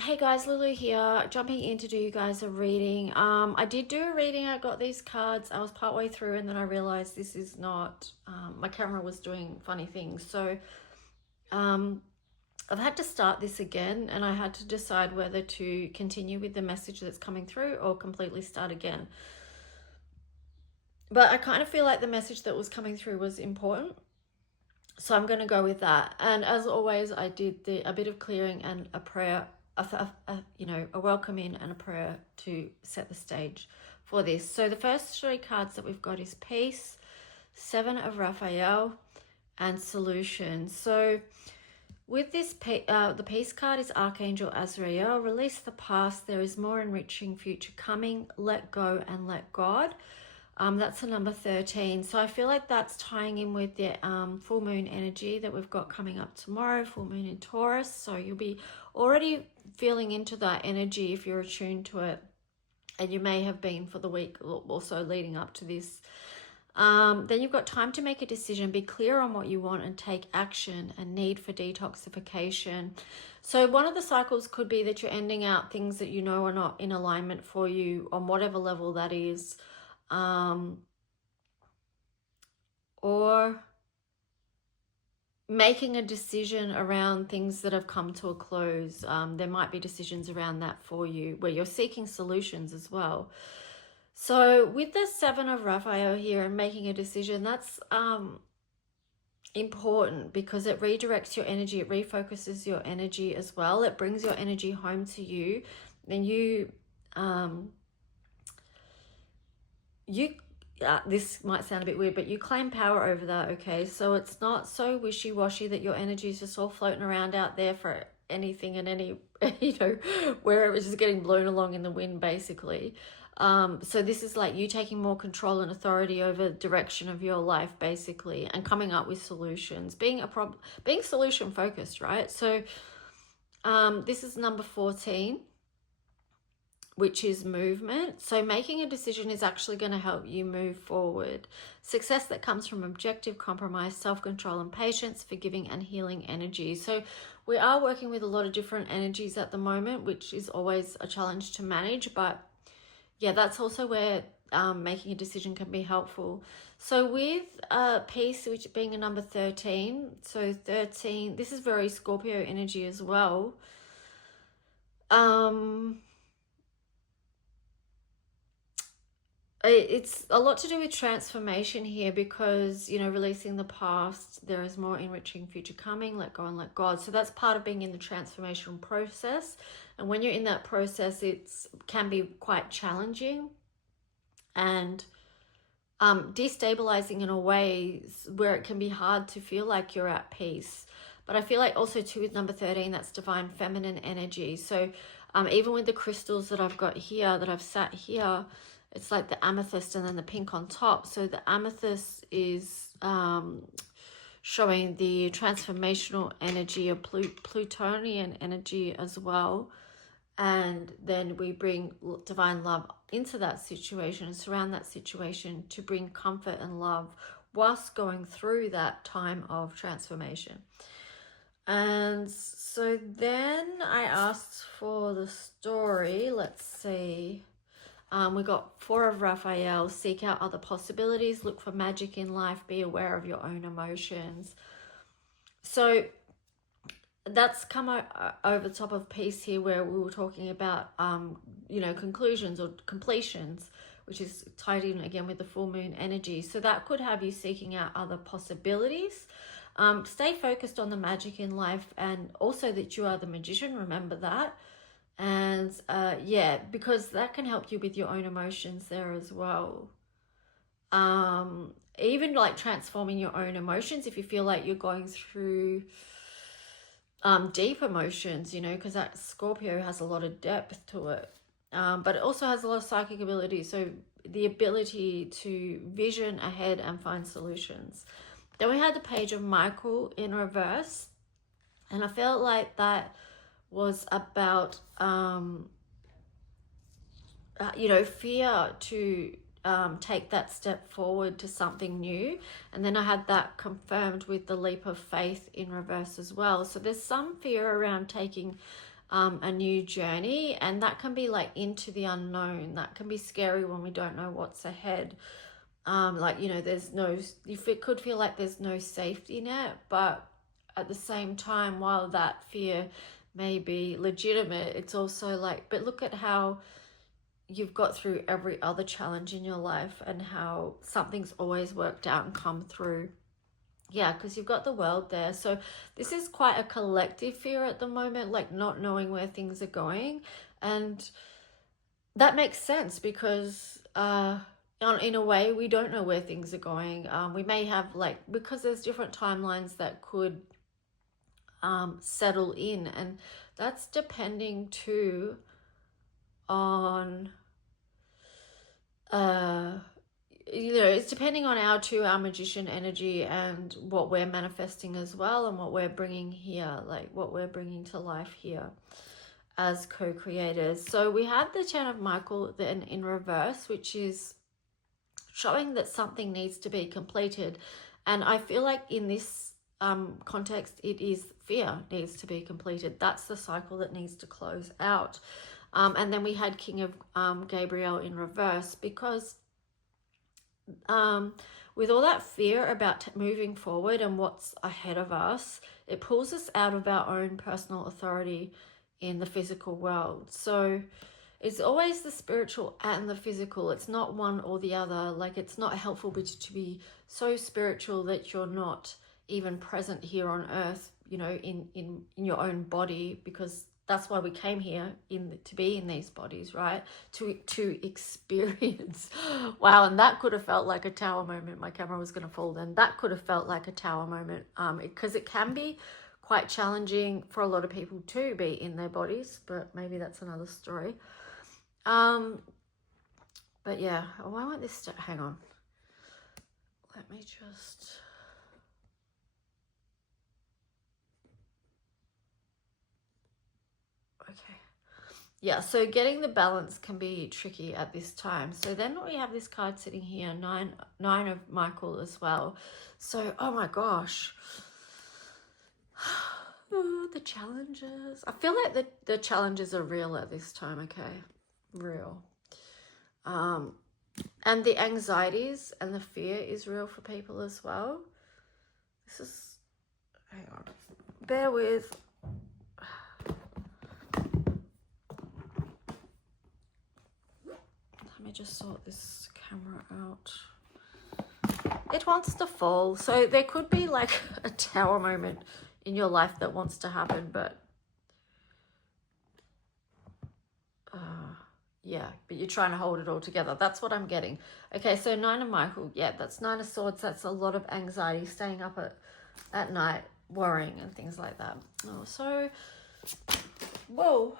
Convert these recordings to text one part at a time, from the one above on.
Hey guys, Lulu here, jumping in to do you guys a reading. I did do a reading. I got these cards. I was partway through and then I realized this is not, my camera was doing funny things. So um, I've had to start this again and I had to decide whether to continue with the message that's coming through or completely start again. But I kind of feel like the message that was coming through was important. So I'm going to go with that. And as always, I did a bit of clearing and a prayer, a welcome in and a prayer to set the stage for this. So the first three cards that we've got is Peace, Seven of Raphael, and Solution. So with this, the Peace card is Archangel Azrael. Release the past. There is more enriching future coming. Let go and let God. That's a number 13. So I feel like that's tying in with the full moon energy that we've got coming up tomorrow, full moon in Taurus. So you'll be already feeling into that energy if you're attuned to it. And you may have been for the week also leading up to this. Then you've got time to make a decision, be clear on what you want and take action, and need for detoxification. So one of the cycles could be that you're ending out things that you know are not in alignment for you on whatever level that is. Or making a decision around things that have come to a close. There might be decisions around that for you where you're seeking solutions as well. So with the Seven of Raphael here and making a decision, that's important because it redirects your energy, it refocuses your energy as well. It brings your energy home to you. Then this might sound a bit weird, but you claim power over that, okay? So it's not so wishy-washy that your energy is just all floating around out there for anything and any, wherever it's just getting blown along in the wind, basically. So this is like you taking more control and authority over the direction of your life, basically, and coming up with solutions, being solution focused, right? So this is number 14, which is movement. So making a decision is actually going to help you move forward. Success that comes from objective, compromise, self-control, and patience, forgiving and healing energy. So we are working with a lot of different energies at the moment, which is always a challenge to manage. But yeah, that's also where making a decision can be helpful. So with Peace, which being a number 13, so 13, this is very Scorpio energy as well. It's a lot to do with transformation here because, releasing the past, there is more enriching future coming, let go and let God. So that's part of being in the transformation process. And when you're in that process, it can be quite challenging and destabilizing in a way where it can be hard to feel like you're at peace. But I feel like also too with number 13, that's divine feminine energy. So even with the crystals that I've got here, that I've sat here, it's like the amethyst and then the pink on top. So the amethyst is showing the transformational energy of Plutonian energy as well. And then we bring divine love into that situation and surround that situation to bring comfort and love whilst going through that time of transformation. And so then I asked for the story. Let's see. We got Four of Raphael, seek out other possibilities, look for magic in life, be aware of your own emotions. So that's come over top of Peace here where we were talking about, conclusions or completions, which is tied in again with the full moon energy. So that could have you seeking out other possibilities. Stay focused on the magic in life and also that you are the magician, remember that. And because that can help you with your own emotions there as well. Even like transforming your own emotions if you feel like you're going through deep emotions, because that Scorpio has a lot of depth to it. But it also has a lot of psychic ability, so the ability to vision ahead and find solutions. Then we had the Page of Michael in reverse, and I felt like that was about fear to take that step forward to something new. And then I had that confirmed with the leap of faith in reverse as well. So there's some fear around taking a new journey, and that can be like into the unknown. That can be scary when we don't know what's ahead. Like, you know, there's no, if it could feel like there's no safety net, but at the same time, while that fear may be legitimate, it's also like, but look at how you've got through every other challenge in your life and how something's always worked out and come through. Yeah, because you've got the world there. So this is quite a collective fear at the moment, like not knowing where things are going. And that makes sense because in a way, we don't know where things are going. We may have like, because there's different timelines that could settle in, and that's depending too on you know, it's depending on our magician energy and what we're manifesting as well, and what we're bringing here, like what we're bringing to life here as co-creators. So we have the 10 of Michael then in reverse, which is showing that something needs to be completed. And I feel like in this context, it is fear needs to be completed. That's the cycle that needs to close out. And then we had King of Gabriel in reverse, because with all that fear about moving forward and what's ahead of us, it pulls us out of our own personal authority in the physical world. So it's always the spiritual and the physical. It's not one or the other. Like, it's not helpful to be so spiritual that you're not even present here on earth, you know, in your own body, because that's why we came here to be in these bodies, right? To experience. Wow, and that could have felt like a tower moment. My camera was going to fall then. That could have felt like a tower moment, because it can be quite challenging for a lot of people to be in their bodies, but maybe that's another story. But yeah, why won't this hang on? Let me just... Okay. Yeah, so getting the balance can be tricky at this time. So then we have this card sitting here, nine of Michael as well. So, oh my gosh. Oh, the challenges. I feel like the challenges are real at this time, okay? Real. And the anxieties and the fear is real for people as well. This is... Hang on. Bear with... Let me just sort this camera out. It wants to fall. So there could be like a tower moment in your life that wants to happen, but yeah, but you're trying to hold it all together. That's what I'm getting. Okay, so 9 of Michael. Yeah, that's 9 of Swords. That's a lot of anxiety, staying up at night, worrying and things like that. Oh, so, whoa.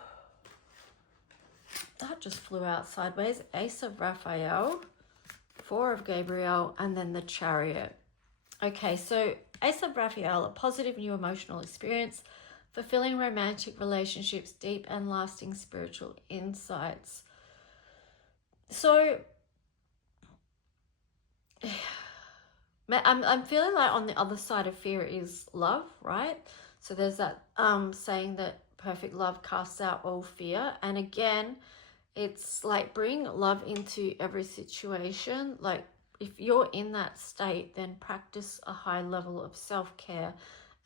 That just flew out sideways. Ace of Raphael, 4 of Gabriel, and then the Chariot. Okay, so Ace of Raphael, a positive new emotional experience, fulfilling romantic relationships, deep and lasting spiritual insights. So I'm feeling like on the other side of fear is love, right? So there's that saying that perfect love casts out all fear. And again, it's like bring love into every situation. Like, if you're in that state, then practice a high level of self-care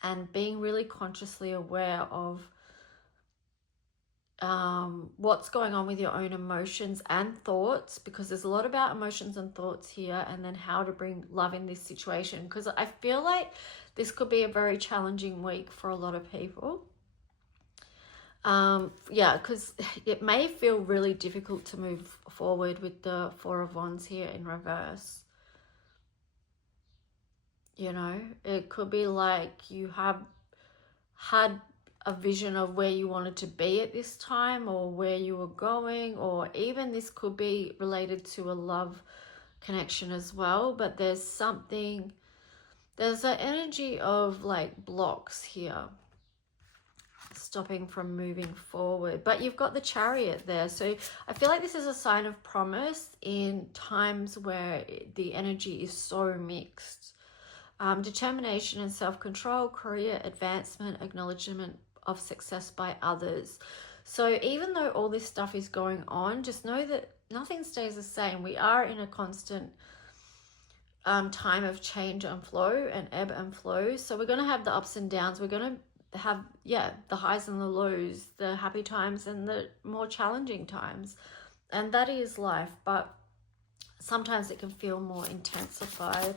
and being really consciously aware of what's going on with your own emotions and thoughts, because there's a lot about emotions and thoughts here, and then how to bring love in this situation, because I feel like this could be a very challenging week for a lot of people. Yeah, because it may feel really difficult to move forward with the 4 of Wands here in reverse. You know, it could be like you have had a vision of where you wanted to be at this time, or where you were going, or even this could be related to a love connection as well. But there's an energy of like blocks here, stopping from moving forward. But you've got the Chariot there, so I feel like this is a sign of promise in times where the energy is so mixed. Determination and self-control, career advancement, acknowledgement of success by others. So even though all this stuff is going on, just know that nothing stays the same. We are in a constant time of change and flow and ebb and flow. So we're going to have the ups and downs. We're going to have, the highs and the lows, the happy times and the more challenging times. And that is life, but sometimes it can feel more intensified.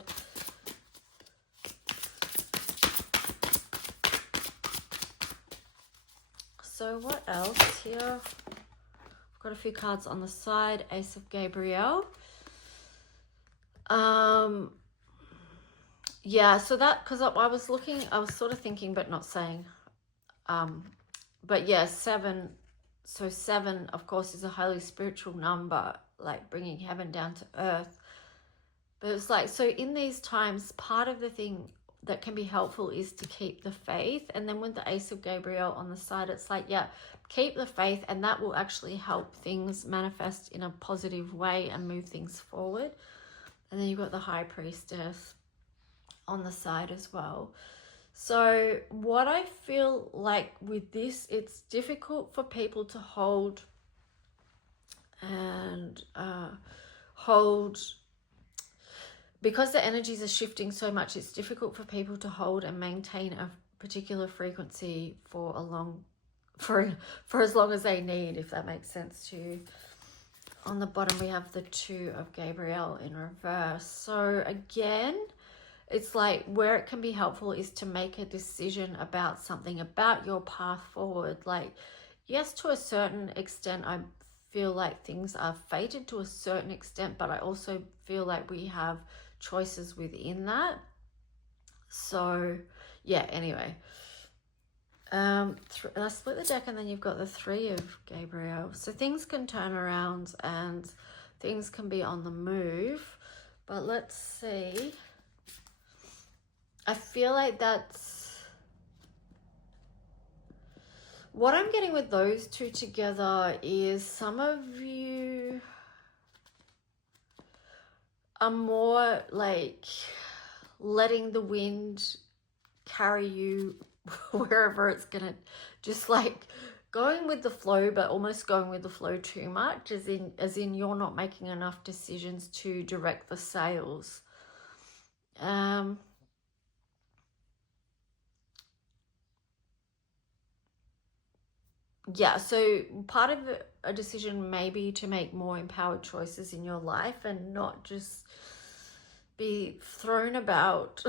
So what else here? I've got a few cards on the side. Ace of Gabriel. Yeah, so that, because I was sort of thinking but not saying, but yeah, 7. So 7, of course, is a highly spiritual number, like bringing heaven down to earth. But it's like, so in these times, part of the thing that can be helpful is to keep the faith. And then with the Ace of Gabriel on the side, it's like, keep the faith, and that will actually help things manifest in a positive way and move things forward. And then you've got the High Priestess on the side as well. So what I feel like with this, it's difficult for people to hold because the energies are shifting so much. It's difficult for people to hold and maintain a particular frequency for as long as they need, if that makes sense to you. On the bottom, we have the 2 of Gabriel in reverse. So again, it's like where it can be helpful is to make a decision about something, about your path forward. Like, yes, to a certain extent, I feel like things are fated to a certain extent, but I also feel like we have choices within that. So yeah, anyway. Let's split the deck, and then you've got the 3 of Gabriel. So things can turn around and things can be on the move. But let's see. I feel like that's what I'm getting with those 2 together is some of you are more like letting the wind carry you wherever it's gonna, just like going with the flow, but almost going with the flow too much, as in you're not making enough decisions to direct the sails. Yeah, so part of a decision may be to make more empowered choices in your life and not just be thrown about.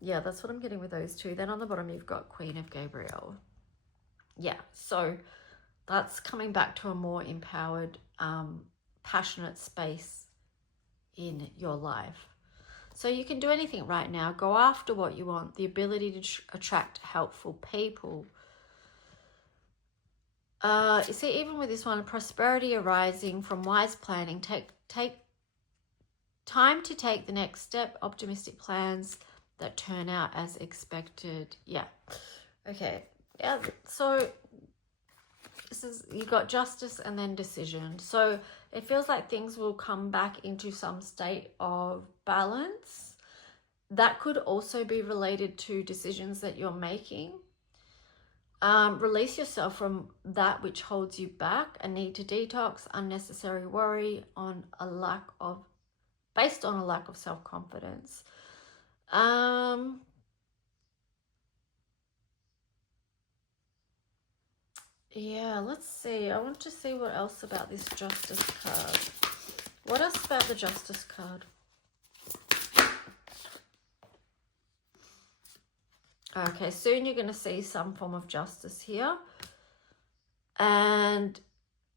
Yeah, that's what I'm getting with those 2. Then on the bottom, you've got Queen of Gabriel. Yeah, so that's coming back to a more empowered, passionate space in your life. So you can do anything right now. Go after what you want, the ability to attract helpful people. You see, even with this one, prosperity arising from wise planning. Take time to take the next step. Optimistic plans that turn out as expected. Yeah. Okay. Yeah. So this is, you got justice and then decision. So it feels like things will come back into some state of balance. That could also be related to decisions that you're making. Release yourself from that which holds you back. A need to detox, unnecessary worry based on a lack of self-confidence. Yeah, let's see. I want to see what else about this Justice card. What else about the Justice card? Okay, soon you're going to see some form of justice here. And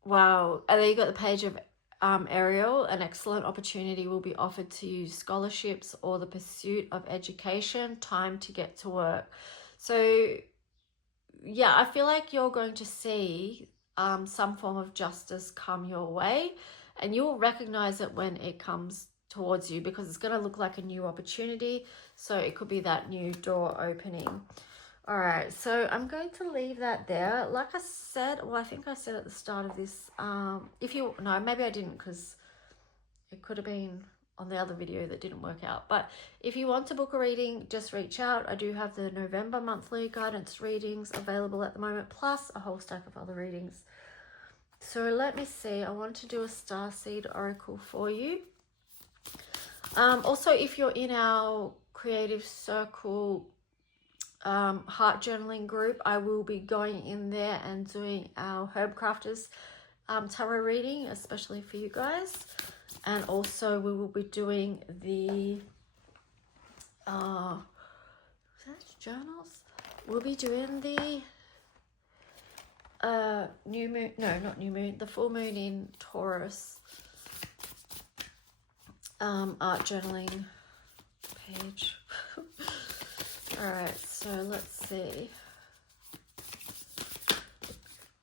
wow, and there you got the Page of Ariel. An excellent opportunity will be offered to you, scholarships or the pursuit of education, time to get to work. So yeah, I feel like you're going to see some form of justice come your way, and you'll recognize it when it comes towards you, because it's going to look like a new opportunity. So it could be that new door opening. All right, so I'm going to leave that there. Like I said, well, I think I said at the start of this, maybe I didn't, because it could have been on the other video that didn't work out. But if you want to book a reading, just reach out. I do have the November monthly guidance readings available at the moment, plus a whole stack of other readings. So let me see. I want to do a Starseed Oracle for you. Also, if you're in our Creative Circle heart journaling group, I will be going in there and doing our Herb Crafters tarot reading, especially for you guys. And also we will be doing the journals. We'll be doing the new moon, no, not new moon, the full moon in Taurus art journaling page. All right, so let's see.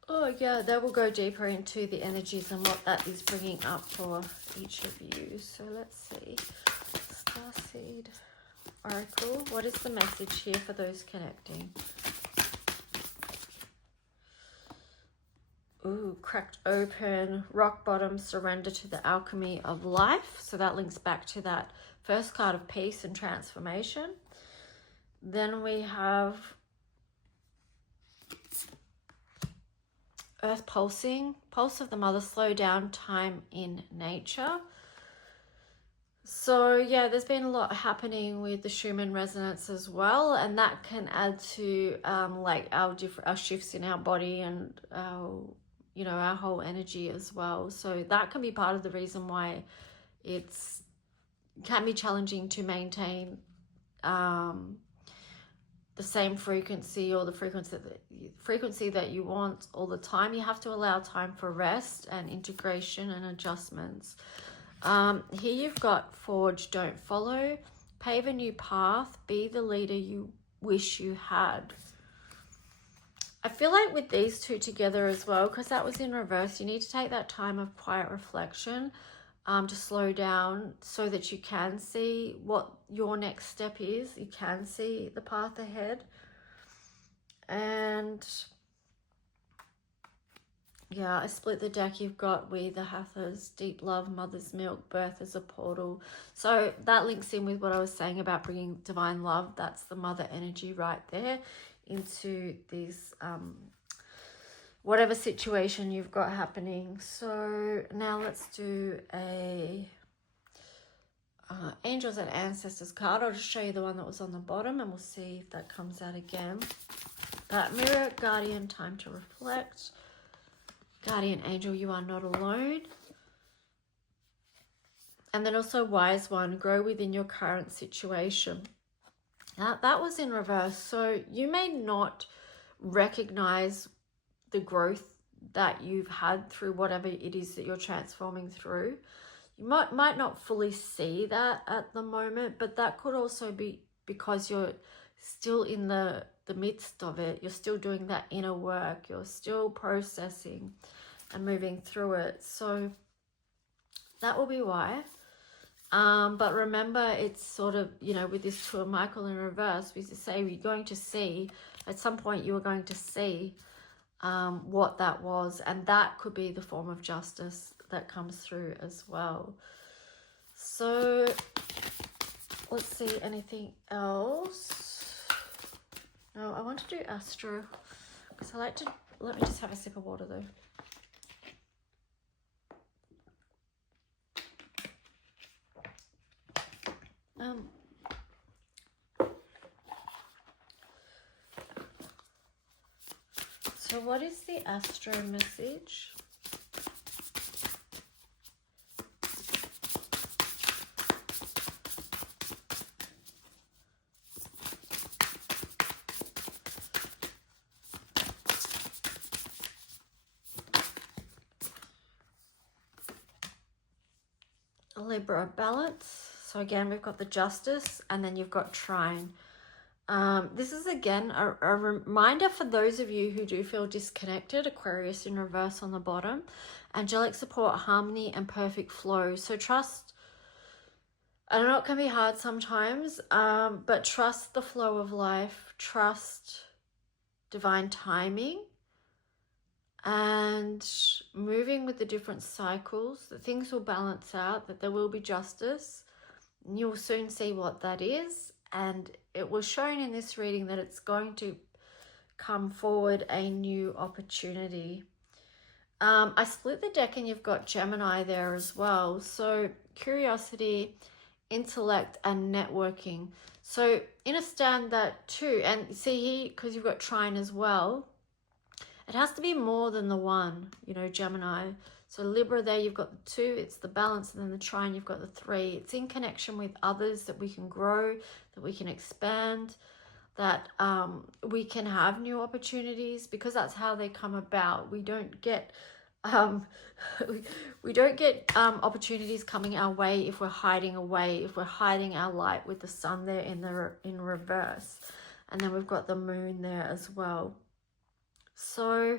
Oh yeah, that will go deeper into the energies and what that is bringing up for each of you. So let's see. Starseed Oracle. What is the message here for those connecting? Ooh, cracked open, rock bottom, surrender to the alchemy of life. So that links back to that first card of peace and transformation. Then we have Earth pulsing, pulse of the mother, slow down time in nature. So yeah, there's been a lot happening with the Schumann resonance as well, and that can add to like our shifts in our body and our, you know, our whole energy as well. So that can be part of the reason why it's can be challenging to maintain the same frequency, or the frequency that you want all the time. You have to allow time for rest and integration and adjustments. Here you've got forge, don't follow, pave a new path, be the leader you wish you had. I feel like with these two together as well, because that was in reverse, you need to take that time of quiet reflection to slow down so that you can see what your next step is. You can see the path ahead. And yeah, I split the deck. You've got We the Hathors, Deep Love, Mother's Milk, Birth as a Portal. So that links in with what I was saying about bringing divine love. That's the mother energy right there into these whatever situation you've got happening. So now let's do a Angels and Ancestors card. I'll just show you the one that was on the bottom and we'll see if that comes out again. Mirror, Guardian, time to reflect. Guardian Angel, you are not alone. And then also Wise One, grow within your current situation. Now that was in reverse. So you may not recognize the growth that you've had through whatever it is that you're transforming through. You might not fully see that at the moment, but that could also be because you're still in the midst of it. You're still doing that inner work. You're still processing and moving through it. So that will be why. But remember, it's sort of, you know, with this Two of Michael in reverse, we say we're going to see, at some point you are going to see what that was, and that could be the form of justice that comes through as well. So let's see, anything else? No, I want to do Astro because I like to, let me just have a sip of water though. So what is the Astro message? Libra, balance. So again, we've got the Justice, and then you've got Trine. This is again a reminder for those of you who do feel disconnected. Aquarius in reverse on the bottom. Angelic support, harmony, and perfect flow. So trust. I know it can be hard sometimes, but trust the flow of life. Trust divine timing. and moving with the different cycles, that things will balance out, that there will be justice. You'll soon see what that is. And it was shown in this reading that it's going to come forward a new opportunity. I split the deck and you've got Gemini there as well. So curiosity, intellect, and networking. So in a stand that too, and see here, because you've got trine as well, it has to be more than the one, you know, Gemini. So Libra there, you've got the 2, it's the balance, and then the trine, you've got the 3. It's in connection with others, that we can grow, that we can expand, that we can have new opportunities, because that's how they come about. We don't get opportunities coming our way if we're hiding away, if we're hiding our light, with the sun there in reverse. And then we've got the moon there as well. So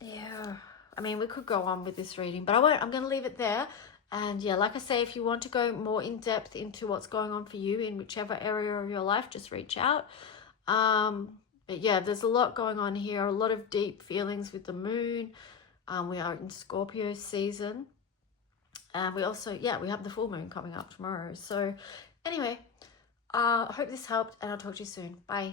yeah, I mean, we could go on with this reading, but I won't. I'm going to leave it there. And yeah, like I say, if you want to go more in depth into what's going on for you in whichever area of your life, just reach out. But yeah, there's a lot going on here, a lot of deep feelings with the moon. We are in Scorpio season. And we also, yeah, we have the full moon coming up tomorrow. So anyway, I hope this helped, and I'll talk to you soon. Bye.